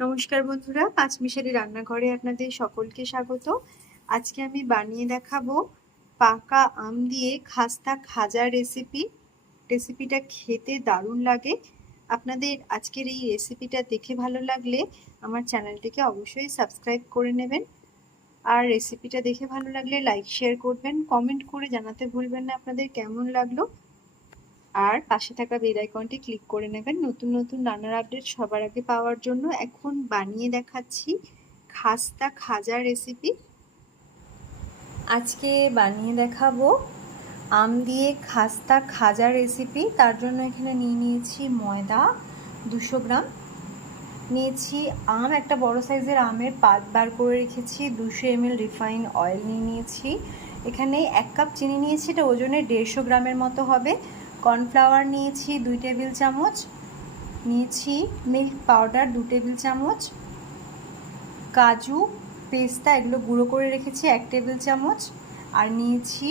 নমস্কার বন্ধুরা পাঁচ মিশালি রান্নাঘরে আপনাদের সকলকে স্বাগত। আজকে আমি বানিয়ে দেখাবো পাকা আম দিয়ে খাস্তা খাজা রেসিপি রেসিপিটা খেতে দারুণ লাগে। আপনাদের আজকের এই রেসিপিটা দেখে ভালো লাগলে আমার চ্যানেলটিকে অবশ্যই সাবস্ক্রাইব করে নেবেন। আর রেসিপিটা দেখে ভালো লাগলে লাইক শেয়ার করবেন। কমেন্ট করে জানাতে ভুলবেন না। আপনাদের কেমন লাগল? আর পাশে থাকা বেল আইকনটি ক্লিক করে নেবেন। নতুন নতুন রান্নার আপডেট সবার আগে পাওয়ার জন্য এখন বানিয়ে দেখাচ্ছি খাস্তা খাজা রেসিপি আজকে বানিয়ে দেখাবো আম দিয়ে খাস্তা খাজা রেসিপি তার জন্য এখানে নিয়ে নিয়েছি ময়দা দুশো গ্রাম। নিয়েছি আম, একটা বড় সাইজের আমের পাত বার করে রেখেছি। দুশো এমএল রিফাইন অয়েল নিয়ে নিয়েছি। এখানে এক কাপ চিনি নিয়েছি, এটা ওজনে দেড়শো গ্রামের মতো হবে। কর্নফ্লাওয়ার নিয়েছি দুই টেবিল চামচ, নিয়েছি মিল্ক পাউডার দু টেবিল চামচ, কাজু, পেস্তা এগুলো গুঁড়ো করে রেখেছি এক টেবিল চামচ, আর নিয়েছি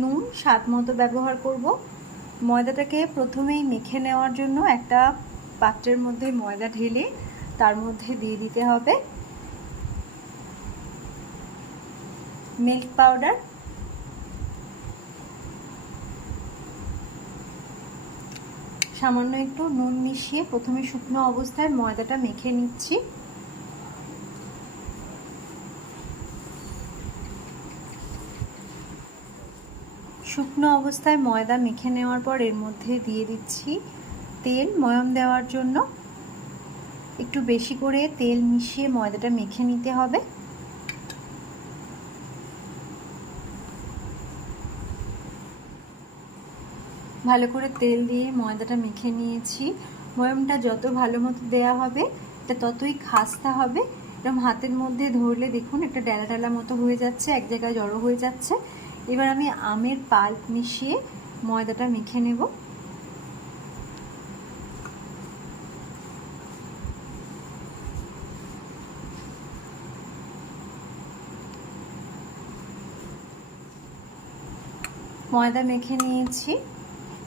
নুন স্বাদ মতো ব্যবহার করব। ময়দাটাকে প্রথমেই মেখে নেওয়ার জন্য একটা পাত্রের মধ্যে ময়দা ঢেলে তার মধ্যে দিয়ে দিতে হবে। মিল্ক পাউডার সামান্য একটু নুন মিশিয়ে প্রথমে শুকনো অবস্থায় ময়দাটা মেখে নিচ্ছি। শুকনো অবস্থায় ময়দা মেখে নেওয়ার পর এর মধ্যে দিয়ে দিচ্ছি তেল ময়ম দেওয়ার জন্য। একটু বেশি করে তেল মিশিয়ে ময়দাটা মেখে নিতে হবে। ভালো করে তেল দিয়ে ময়দাটা মেখে নিয়েছি। ময়মটা যত ভালো মতো দেওয়া হবে, এটা ততই খাস্তা হবে। এরকম হাতের মধ্যে ধরলে দেখুন একটা ডেলা ডেলা মতো হয়ে যাচ্ছে, এক জায়গায় জড়ো হয়ে যাচ্ছে। এবার আমি আমের পাল্প মিশিয়ে ময়দাটা মেখে নেব। ময়দা মেখে নিয়েছি।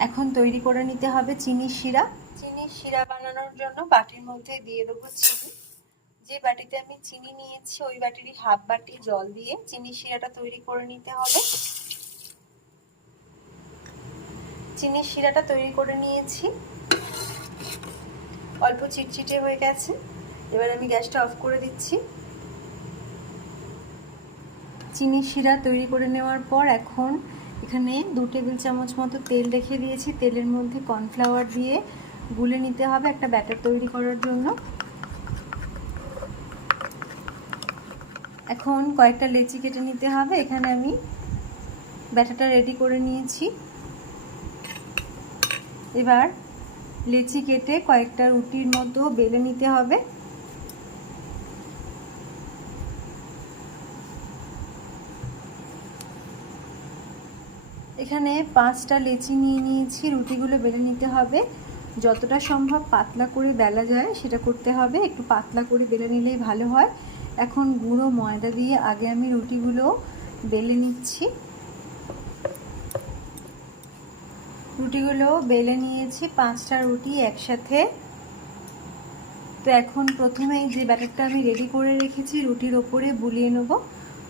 এখন তৈরি করে নিতে হবে চিনির শিরা। চিনির শিরা বানানোর জন্য বাটির মধ্যে দিয়ে দেবো চিনি। যে বাটিতে আমি চিনি নিয়েছি, ওই বাটিরই হাফ বাটি জল দিয়ে চিনির শিরাটা তৈরি করে নিতে হবে। চিনির শিরাটা তৈরি করে নিয়েছি। অল্প চিটচিটে হয়ে গেছে। এবার আমি গ্যাসটা অফ করে দিচ্ছি। চিনির শিরা তৈরি করে নেওয়ার পর এখন এখানে দু টেবিল চামচ মতো তেল রেখে দিয়েছি। তেলের মধ্যে কর্নফ্লাওয়ার দিয়ে গুলে নিতে হবে একটা ব্যাটার তৈরি করার জন্য। এখন কয়েকটা লেচি কেটে নিতে হবে। এখানে আমি ব্যাটারটা রেডি করে নিয়েছি। এবার লেচি কেটে কয়েকটা রুটির মতো বেলে নিতে হবে। এখানে পাঁচটা লেচি নিয়ে নিয়েছি, রুটিগুলো বেলে নিতে হবে। যতটা সম্ভব পাতলা করে বেলা যায়, সেটা করতে হবে। একটু পাতলা করে বেলে নিলেই ভালো হয়। এখন গুঁড়ো ময়দা দিয়ে আগে আমি রুটিগুলো বেলে নিচ্ছি। রুটিগুলো বেলে নিয়েছি, পাঁচটা রুটি একসাথে। তো এখন প্রথমেই যে ব্যাটারটা আমি রেডি করে রেখেছি, রুটির ওপরে বুলিয়ে নেব।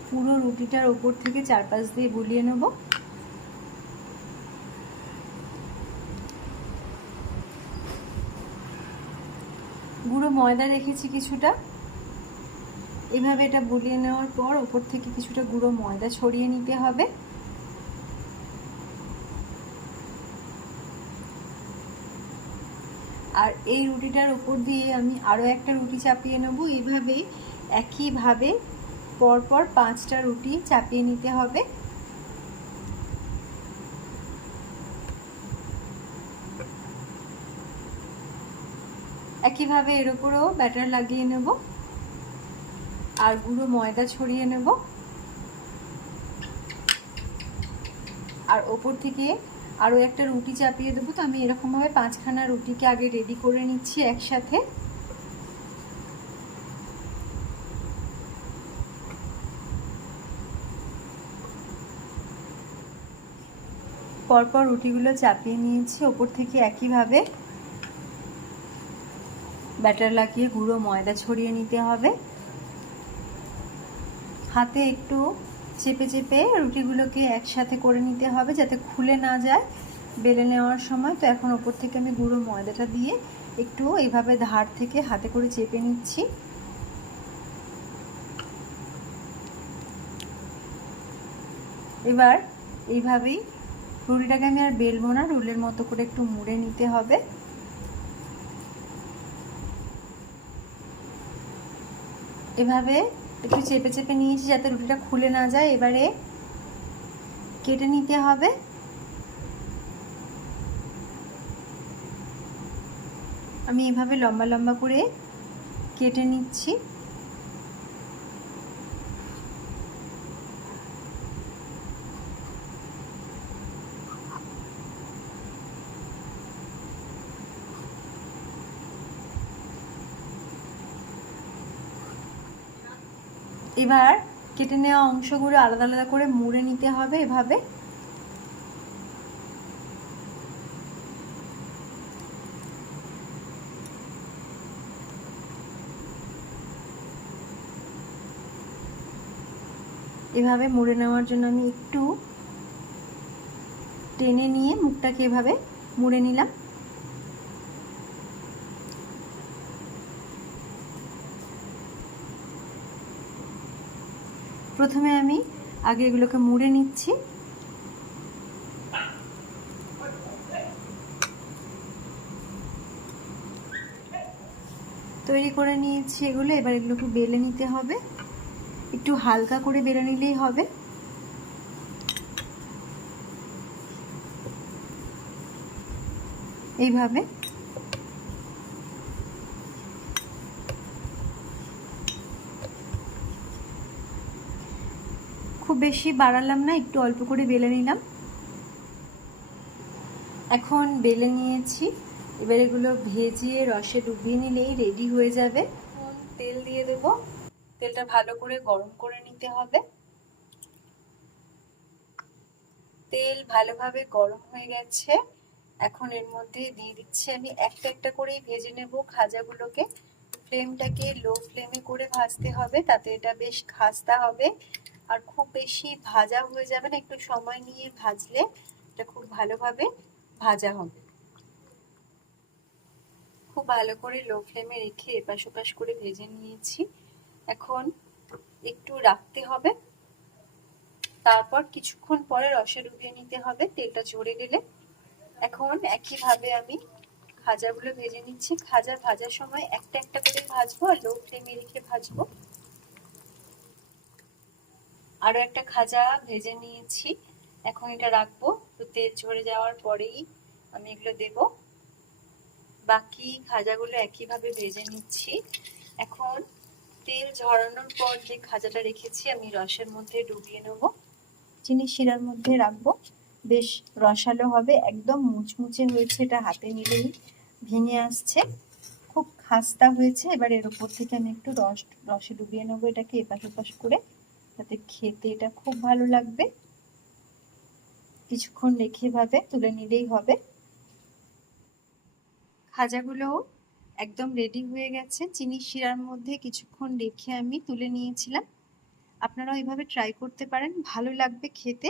পুরো রুটিটার ওপর থেকে চারপাশ দিয়ে বুলিয়ে নেব। গুঁড়ো ময়দা রেখেছি কিছুটা। এভাবে এটা বুলিয়ে নেওয়ার পর ওপর থেকে কিছুটা গুঁড়ো ময়দা ছড়িয়ে নিতে হবে। আর এই রুটিটার ওপর দিয়ে আমি আরও একটা রুটি চাপিয়ে নেব। এইভাবে একইভাবে পরপর পাঁচটা রুটি চাপিয়ে নিতে হবে। একইভাবে এর উপরেও ব্যাটার লাগিয়ে নেব। আর গুঁড়ো ময়দা ছড়িয়ে নেব। আর ওপর থেকে আরও একটা রুটি চাপিয়ে দেবো। তো আমি এরকমভাবে পাঁচখানা রুটিকে আগে রেডি করে নিচ্ছি একসাথে। পরপর রুটিগুলো চাপিয়ে নিয়েছি। ওপর থেকে একইভাবে ব্যাটার লাগিয়ে গুঁড়ো ময়দা ছড়িয়ে নিতে হবে। হাতে একটু চেপে চেপে রুটিগুলোকে একসাথে করে নিতে হবে যাতে খুলে না যায় বেলে নেওয়ার সময়। তো এখন ওপর থেকে আমি গুঁড়ো ময়দাটা দিয়ে একটু এইভাবে ধার থেকে হাতে করে চেপে নিচ্ছি। এবার এইভাবেই রুটিটাকে আমি আর বেলবো না, রুলের মতো করে একটু মুড়ে নিতে হবে। এভাবে একটু চেপে চেপে নিয়েছি যাতে রুটিটা খুলে না যায়। এবারে কেটে নিতে হবে। আমি এভাবে লম্বা লম্বা করে কেটে নিচ্ছি। এবার কেটে নেওয়া অংশগুলো আলাদা আলাদা করে মুড়ে নিতে হবে এভাবে। এভাবে মুড়ে নেওয়ার জন্য আমি একটু টেনে নিয়ে মুখটাকে এভাবে মুড়ে নিলাম। প্রথমে আমি আগে এগুলোকে মুড়ে নিচ্ছি। তৈরি করে নিয়েছি এগুলো, এবার এগুলোকে বেলে নিতে হবে। একটু হালকা করে বেলে নিলেই হবে। এইভাবে বেশি বাড়ালাম না, একটু অল্প করে বেলে নিলাম। এখন বেলে নিয়েছি। এবার এগুলো ভেজিয়ে রসে ডুবিয়ে নিলেই রেডি হয়ে যাবে। তেল দিয়ে দেব। তেলটা ভালো করে গরম করে নিতে হবে। তেল ভালোভাবে গরম হয়ে গেছে। এখন এর মধ্যে দিয়ে দিচ্ছি আমি একটা একটা করেই ভেজে নেব খাজাগুলোকে। ফ্লেমটাকে লো ফ্লেমে করে ভাজতে হবে, তাতে এটা বেশ খাস্তা হবে। আর খুব বেশি ভাজা হয়ে যাবে না, একটু সময় নিয়ে ভাজলে এটা খুব ভালোভাবে ভাজা হবে। খুব ভালো করে লো ফ্লেমে রেখে এপাশ ওপাশ করে ভেজে নিয়েছি। এখন একটু রাখতে হবে। তারপর কিছুক্ষণ পরে রসে ডুবিয়ে নিতে হবে, তেলটা ঝরে গেলে। এখন একইভাবে আমি খাজাগুলো ভেজে নিচ্ছি। খাজা ভাজার সময় একটা একটা করে ভাজবো আর লো ফ্লেমে রেখে ভাজবো। আরও একটা খাজা ভেজে নিয়েছি। এখন এটা রাখব। তো তেল ঝরে যাওয়ার পরেই আমি এগুলো দেব। বাকি খাজাগুলো একইভাবে ভেজে নিচ্ছি। এখন তেল ঝরানোর পর যে খাজাটা রেখেছি, আমি রসের মধ্যে ডুবিয়ে নেব। চিনি শিরার মধ্যে রাখব। বেশ রসালো হবে। একদম মুচমুচে হয়েছে। এটা হাতে নিলেই ভেঙে আসছে। খুব খাস্তা হয়েছে। এবার এর উপর থেকে আমি একটু রস, রসে ডুবিয়ে নেব এটাকে এপাশ ওপাশ করে। তাতে খেতে এটা খুব ভালো লাগবে। কিছুক্ষণ রেখে ভাবে তুলে নিলেই হবে। খাজাগুলো একদম রেডি হয়ে গেছে। চিনি শিরার মধ্যে কিছুক্ষণ রেখে আমি তুলে নিয়েছিলাম। আপনারাও এভাবে ট্রাই করতে পারেন। ভালো লাগবে খেতে।